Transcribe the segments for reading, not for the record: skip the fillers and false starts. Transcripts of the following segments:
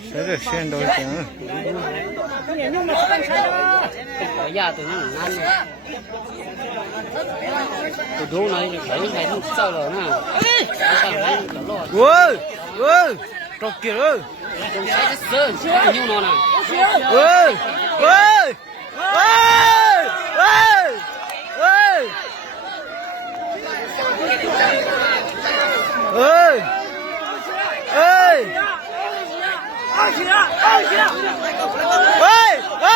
谁这线都行。我压的那种难的，不中了就开开能造了呢。喂喂，着急了。中才的死，还用了呢。喂喂喂喂喂喂喂！喂喂！谁人？哎人！哎！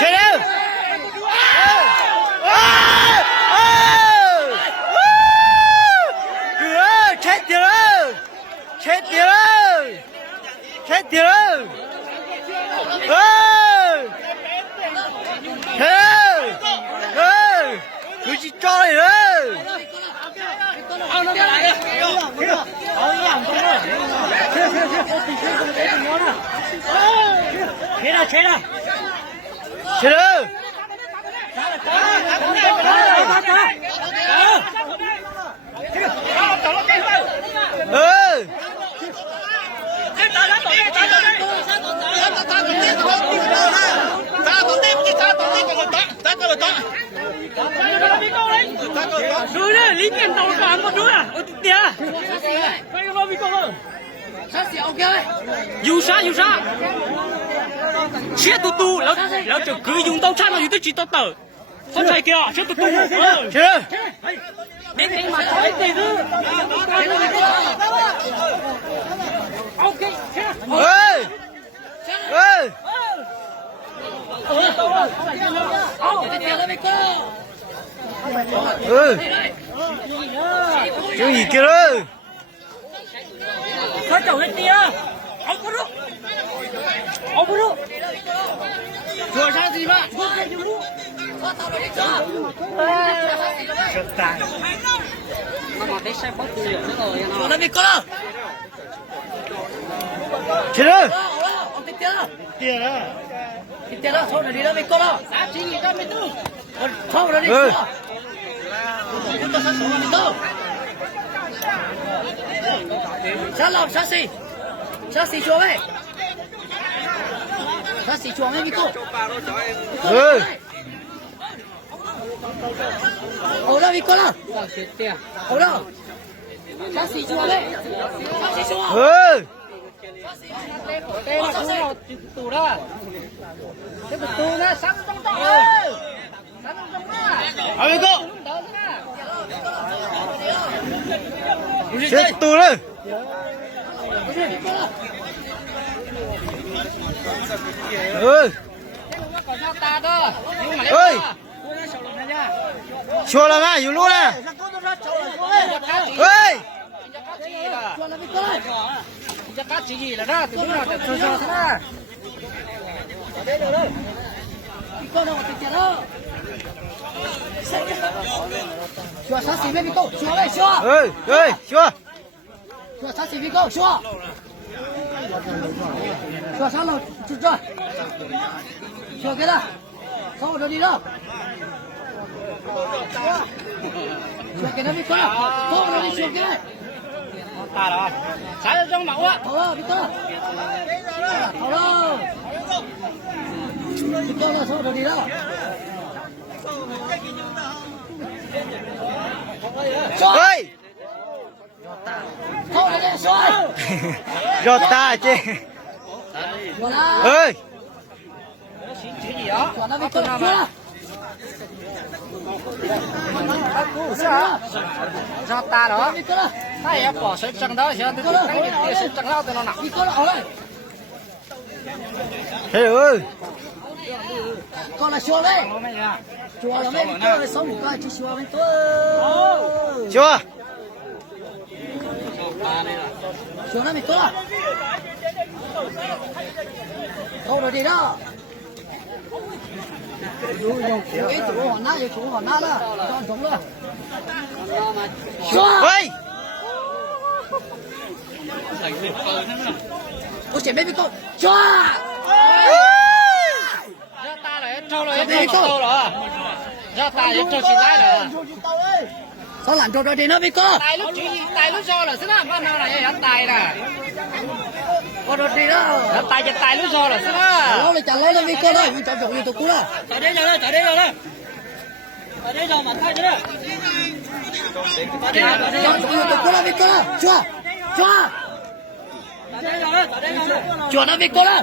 谁人？chết tiệt rồi, chết tiệt rồi, chết tiệt rồi, cứ chỉ cho này thôi. Chết rồi. Rồi đấy, lính nhận tàu cả một đứa à? Tìa. Quay vào bị công không? Sát xỉu ok. Dù sao. Chết tu, lão chỉ cứ dùng tàu chăn là dùng tới chỉ tàu tờ. Không phải kìa, chết tu. Chết. Đến mà thấy gì chứ? Ok. Ê! Ê! Cái gì kia đó? Sao chồng lên tia? Ông có lúc. Rồi sao gì mà? Mà để xem bớt tiền rồi nó. Nó bị co. Chết rồi. Ông tiền đó. Tiền đó thôi đi nó bị co đó. Sao chỉ gì đó mới tu. Không rồi đi. Sao làm sao xì chuồng ấy. Sao xì chuồng ấy bị co. Ồ đâu bị co đó. Ồ đâu. Sao xì chuồng ấy. Sao xì chuồng. Tên nó tủ đó. Cái tủ đó sáng trong đó. Sáng trong đó. À bị co. Chết tù đấy. Ơi. Ơi. Chua là ngay, luôn nè. Ơi. Cá chỉ gì là đó, từ lúc nào từ giờ thế nào? Đây. Con nào thì đó. Chua sát xí với cô, chua đây chua. Ơi, chua. Chua sát xí với cô, chua. Chua sát nào, chua. Chua cái đó. Sao rồi đi đâu? Chua cái đó với cô. Sao rồi đi chua cái này. Ta rồi, xả trong mẫu á. Thầu đó, đi cơ. Thầu đó. Đi cơ là sao rồi đi đâu? Ơi. Thầu là gì xoay? Giọt ta chứ. Ơi. Quả nó bị cơ chua. cho ta đó ta也bỏ水整到现在都也是整到的了呢。thế ơi con là xua đấy chùa là mấy con là sống một cái chỉ xua mấy tôi chưa xua nó mấy con à không rồi đi đó cái chủ họ nát chủ họ nát đó cho chúng đó xua ơi tôi chỉ mấy con xua cho ta lại trâu rồi trâu rồi cho ta lại trâu chỉ lại rồi sao làm trâu đi nó mấy con tài lúc cho là thế nào con nào là tài nè con rồi đi đó tài lúc cho là thế nào nó lại chả lấy mấy con đó mình chọn chọn nhiều tụi cũ đó tại đây rồi mà thay chứ đó chọn chọn nhiều tụi cũ đó mấy con đó chưa chưa chọn nó mấy con đó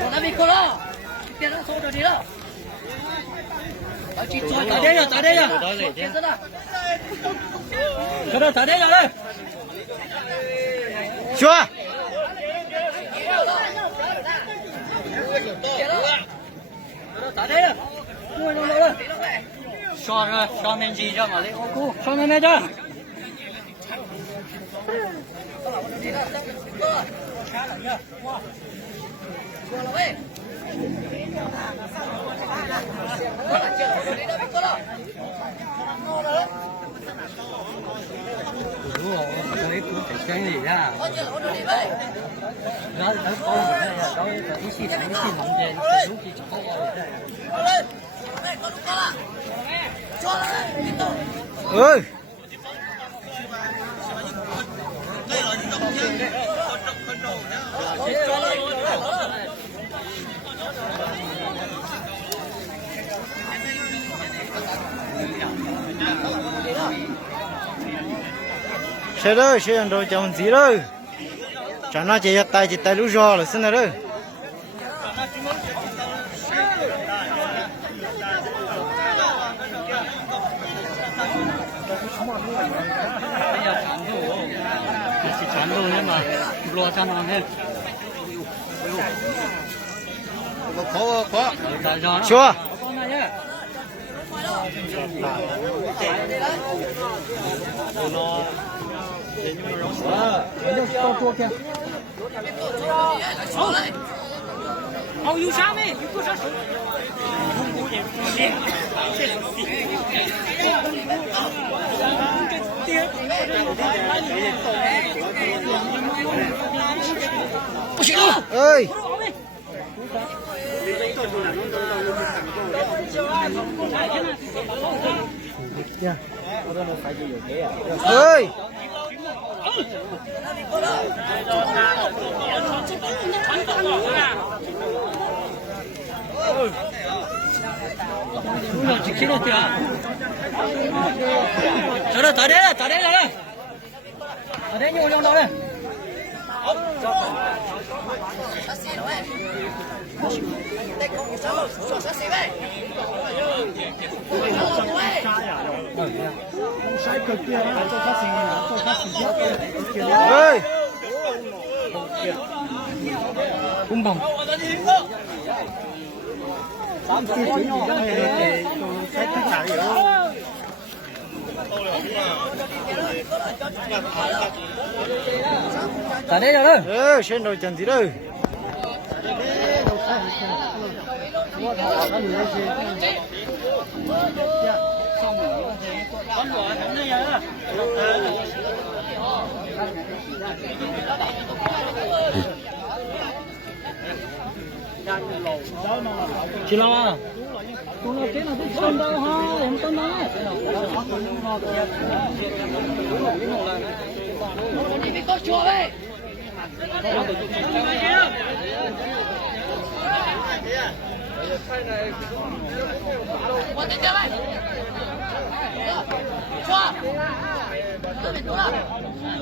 chọn nó mấy con đó tiền nó số rồi đi đó tại đây rồi chưa cho mình gì cho mà lấy ô cô cho mình này cho cái gì ra nó có cái gì nóng lên cái gì có ơi xe đó xe ăn đồ chồng gì đó chẳng nói chỉ tay lú giò là xin rồi chán luôn nhưng mà lo cho nó hết khó chưa ông yêu sao đi yêu sao ơi ơi chỉ kilo tiền chờ đây rồi ở đây nhiều đâu đây ơi cũng bằng tại đây rồi đó xe đồ chồng gì đó chị lo à con cái nào cái con đâu ha em con đó đi con chùa đây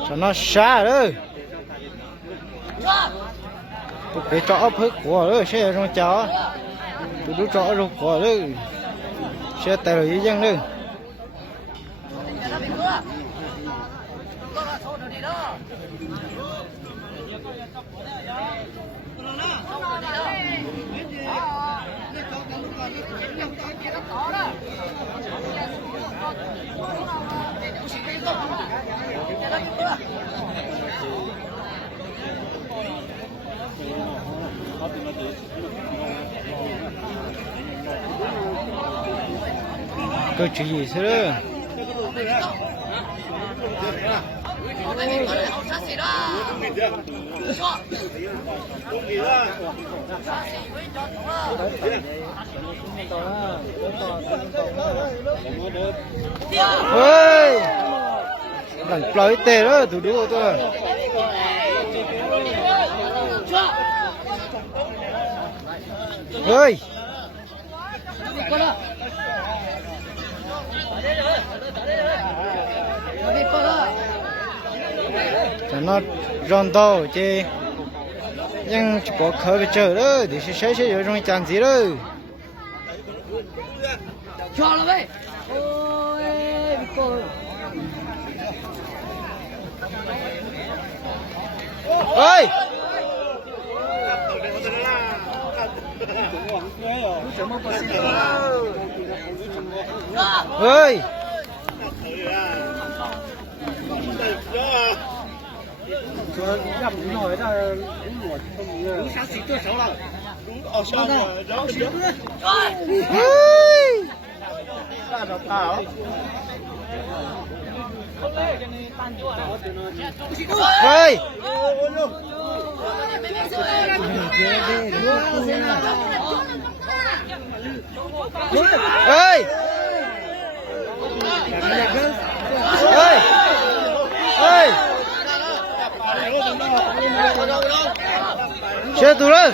cho nó xa rồi tôi phải cho ấp hết của rồi xe trong chó tôi đu cho rồi của rồi xe tay rồi dân nữa có chuyện gì thế đó ơi đằng plei tê đó tụi đứa tôi ơi cho nó ròn to chứ nhưng chỉ có khơi về chờ đó thì sẽ ở trong chẳng gì đâu cho nó vậy ôi cô ơi ơi ơi ơi ơi ơi xe tụi đó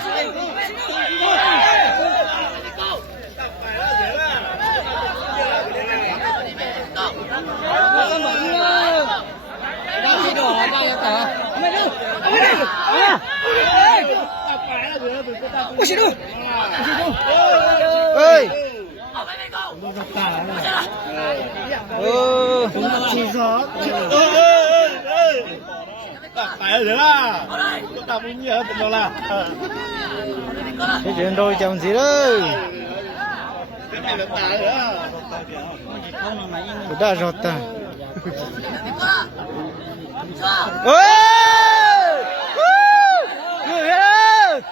ơi chỉ gió phải rồi là tao muốn nhớ tụi nó là cái chuyện đôi chồng gì đó tụi ta rót ta ơi người ơi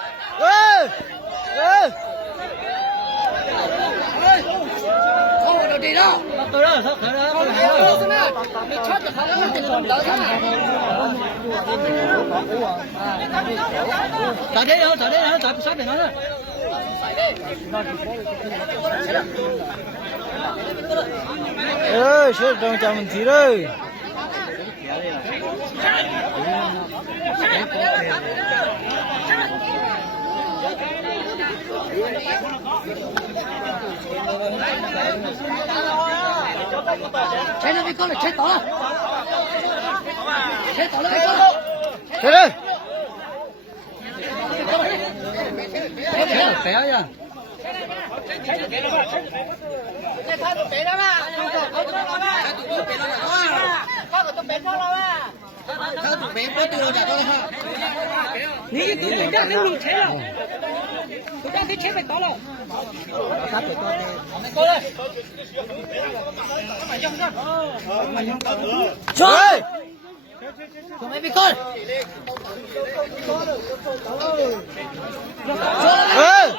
đi đó tôi đó sao khởi đó đi chót cho không thì còn đỡ thế này tại đấy đâu tại sát này nữa ơi số trong chồng mình gì đây chạy nó đi con là chạy tỏ chạy tỏ lên thế đây té nha你都没让人弄车了，都让你车被倒了。过来，chơi准备别过来。 ơi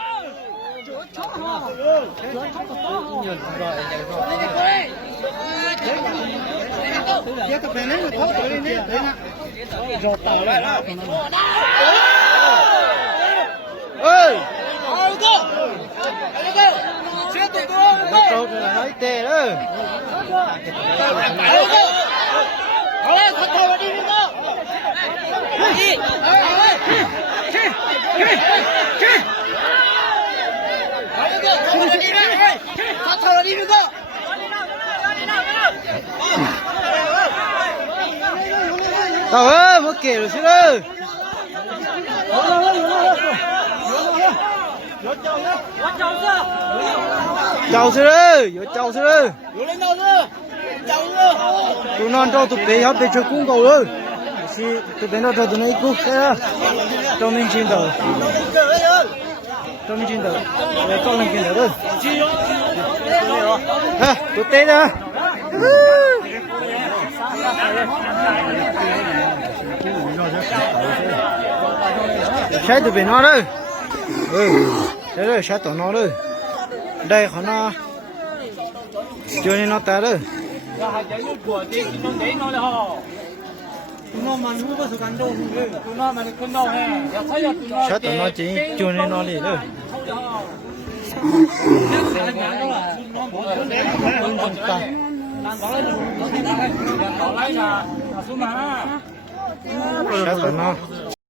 ơi câu là nói tệ đó tao ơi mất kể rồi chứ đâu cháu sư ơi có cháu sư ơi tụi non cho tụi bé học để cho cung cầu ơi si tụi bé nó cho tụi này cung xe cho mình chín đầu cho mình chín đầu để cho mình chín đầu thôi ha tụi té ra sai tụi bé nó đây đây đây sai tụi nó đây đây họ nó chưa nên nó té đây sai tụi nó chỉ chưa nên nó đi đây sai tụi nó